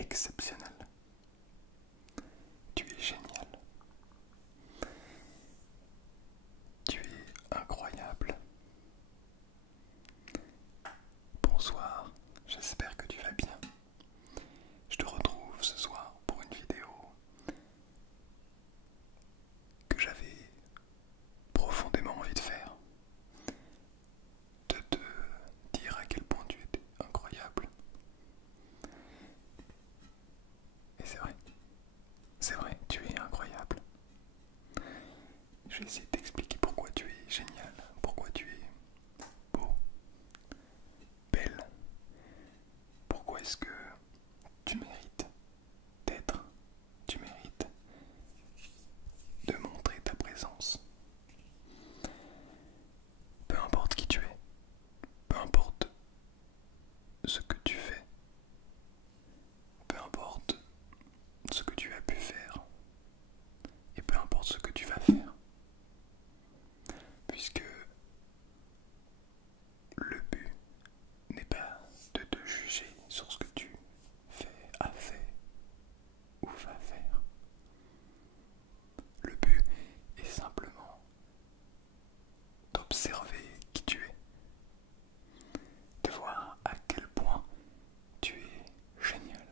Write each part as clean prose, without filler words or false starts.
exceptionnel. Tu es génial. Tu es incroyable. Bonsoir, j'espère que tu vas bien. Je te retrouve ce soir pour une vidéo que j'avais profondément envie de faire. De te dire à quel point tu étais incroyable. Et c'est vrai, tu es incroyable. Je vais essayer de t'expliquer pourquoi tu es génial, pourquoi tu es beau, belle, pourquoi est-ce que tu mérites d'être, tu mérites de montrer ta présence. Peu importe qui tu es, peu importe ce que tu fais, peu importe ce que tu as pu faire, et peu importe ce que tu vas faire, puisque le but n'est pas de te juger sur ce que tu fais, as fait ou vas faire. Le but est simplement d'observer qui tu es, de voir à quel point tu es génial,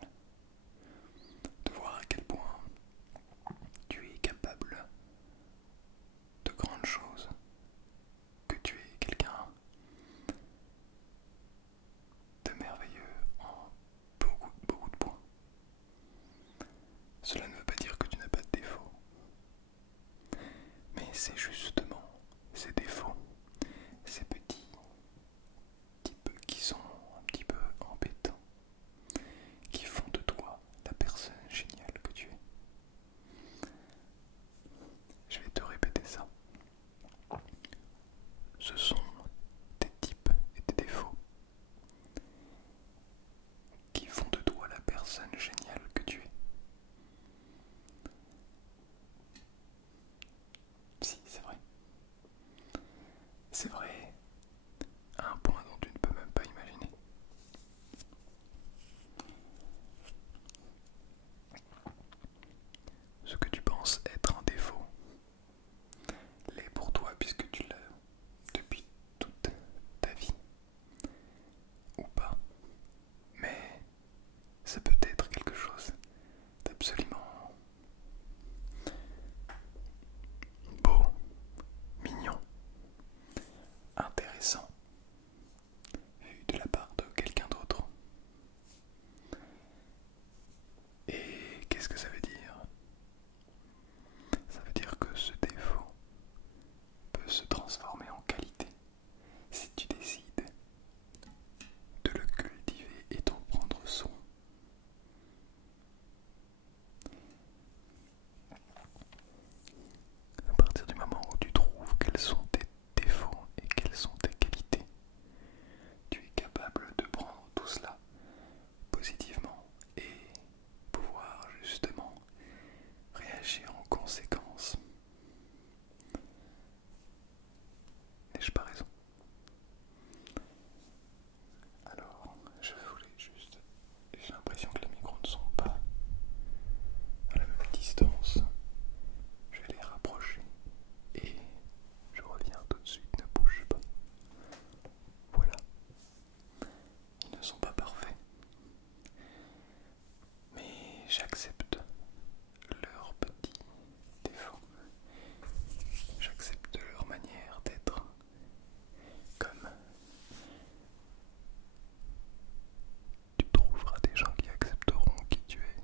de voir à quel point tu es capable de grandes choses, que tu es quelqu'un de merveilleux en beaucoup de points. Cela ne veut pas dire que tu n'as pas de défauts, mais c'est justement ces défauts, ces petits types qui sont un petit peu embêtants, qui font de toi la personne géniale que tu es. Je vais te répéter ça. Ce sont tes types et tes défauts qui font de toi la personne géniale que tu es. Si, c'est vrai. C'est vrai à un point dont tu ne peux même pas imaginer. Ce que tu penses être un défaut l'est pour toi puisque tu l'as depuis toute ta vie. Ou pas. Mais ça peut être quelque chose d'absolument beau, mignon, intéressant, vu de la part de quelqu'un d'autre. Et qu'est-ce que ça veut dire? Ça veut dire que ce défaut peut se transformer en qualité si tu décides de le cultiver et d'en prendre soin. À partir du moment où tu trouves quels sont tes défauts et quelles sont tes qualités, tu es capable de prendre tout cela positivement et pouvoir justement réagir en conséquence. N'ai-je pas raison? Alors, je voulais juste... J'ai l'impression que les micros ne sont pas à la même distance. Je vais les rapprocher et je reviens tout de suite, ne bouge pas. Voilà. Ils ne sont pas parfaits, mais j'accepte leurs petits défauts. J'accepte leur manière d'être, comme tu trouveras des gens qui accepteront qui tu es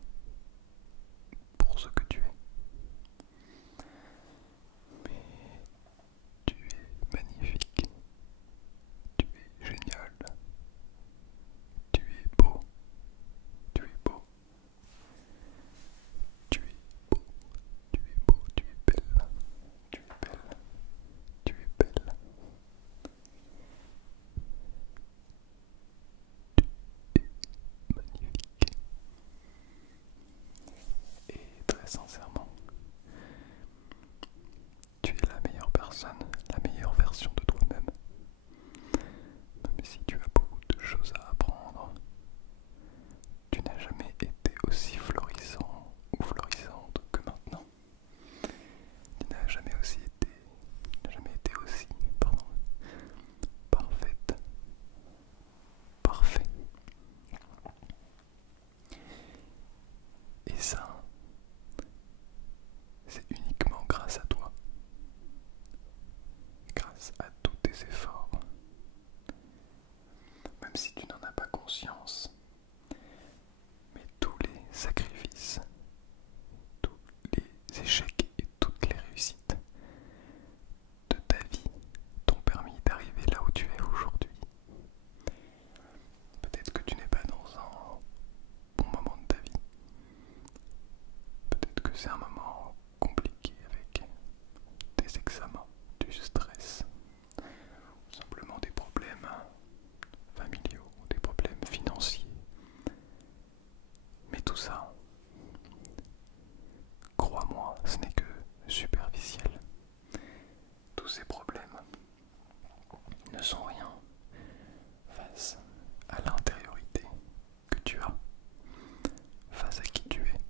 pour ce que tu es. Mais tu es magnifique, tu es génial, tu es beau, tu es beau, tu es beau, tu es beau, tu es belle, tu es belle, tu es belle, tu es magnifique. Et très sincèrement, tu es la meilleure personne, la meilleure version de toi-même. Même si tu as beaucoup de choses à apprendre, tu n'as jamais été sacrifices, tous les échecs et toutes les réussites de ta vie t'ont permis d'arriver là où tu es aujourd'hui. Peut-être que tu n'es pas dans un bon moment de ta vie. Peut-être que c'est un moment compliqué avec des examens, du stress, ou simplement des problèmes familiaux, des problèmes financiers. Mais tout ça, crois-moi, ce n'est que superficiel. Tous ces problèmes ne sont rien face à l'intériorité que tu as, face à qui tu es.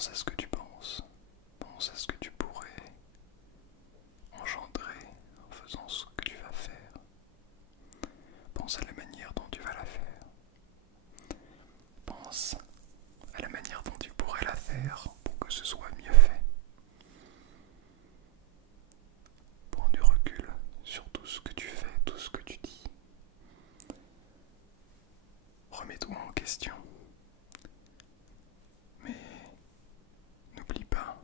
Pense à ce que tu penses. Pense à ce que tu pourrais engendrer en faisant ce que tu vas faire. Pense à la manière dont tu vas la faire. Pense à la manière dont tu pourrais la faire pour que ce soit mieux fait. Prends du recul sur tout ce que tu fais, tout ce que tu dis. Remets-toi en question. Mais n'oublie pas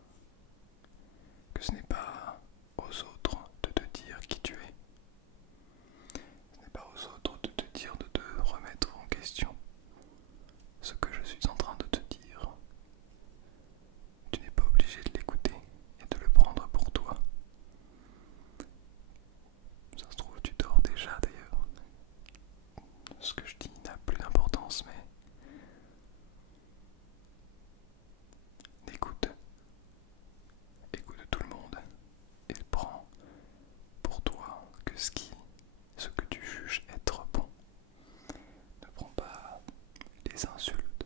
que ce n'est pas aux autres de te dire qui tu es. Ce n'est pas aux autres de te dire de te remettre en question. Ce que je suis en train de te dire, tu n'es pas obligé de l'écouter et de le prendre pour toi. Ça se trouve, tu dors déjà d'ailleurs. Ce que je dis n'a plus d'importance, mais écoute tout le monde et prends pour toi que ce que tu juges être bon. Ne prends pas les insultes,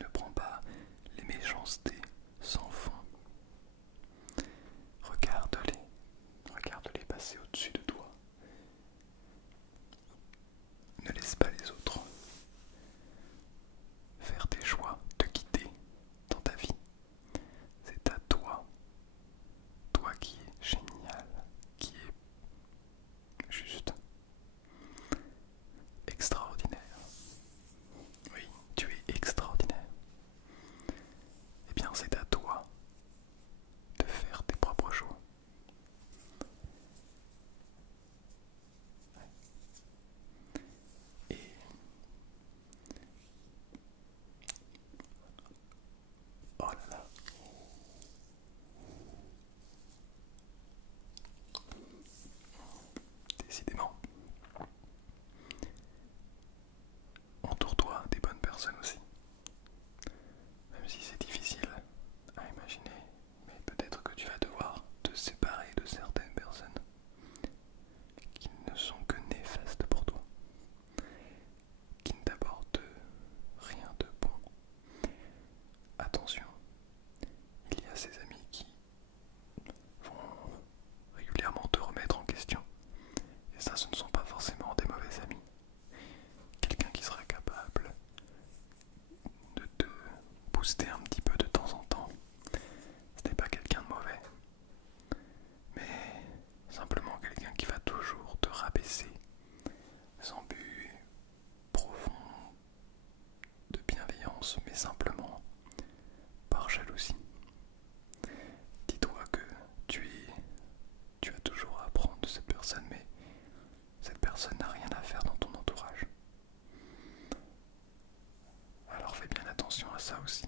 ne prends pas les méchancetés sans fond. Regarde-les passer au-dessus de toi. Ne laisse pas les autres faire tes choix, te guider dans ta vie. C'est à toi, toi qui es génial, qui est juste extraordinaire. Oui, tu es extraordinaire. Eh bien, c'est à toi de faire tes propres choix. Et oh là là. Décidément. Entoure-toi des bonnes personnes aussi. Même si c'est difficile à imaginer, mais peut-être que tu vas devoir te séparer de certaines personnes qui ne sont que néfastes pour toi, qui ne t'apportent rien de bon. Attention, il y a ces amis qui vont régulièrement te remettre en question. Et ça, ce ne sont pas forcément des mauvais amis. Quelqu'un qui sera capable de te booster un petit peu de temps en temps, ce n'est pas quelqu'un de mauvais, mais simplement quelqu'un qui va toujours te rabaisser sans but profond de bienveillance, mais simplement par jalousie. Dis-toi que tu as toujours à apprendre de cette personne, mais cette personne n'a rien à faire dans ton entourage. Alors fais bien attention à ça aussi.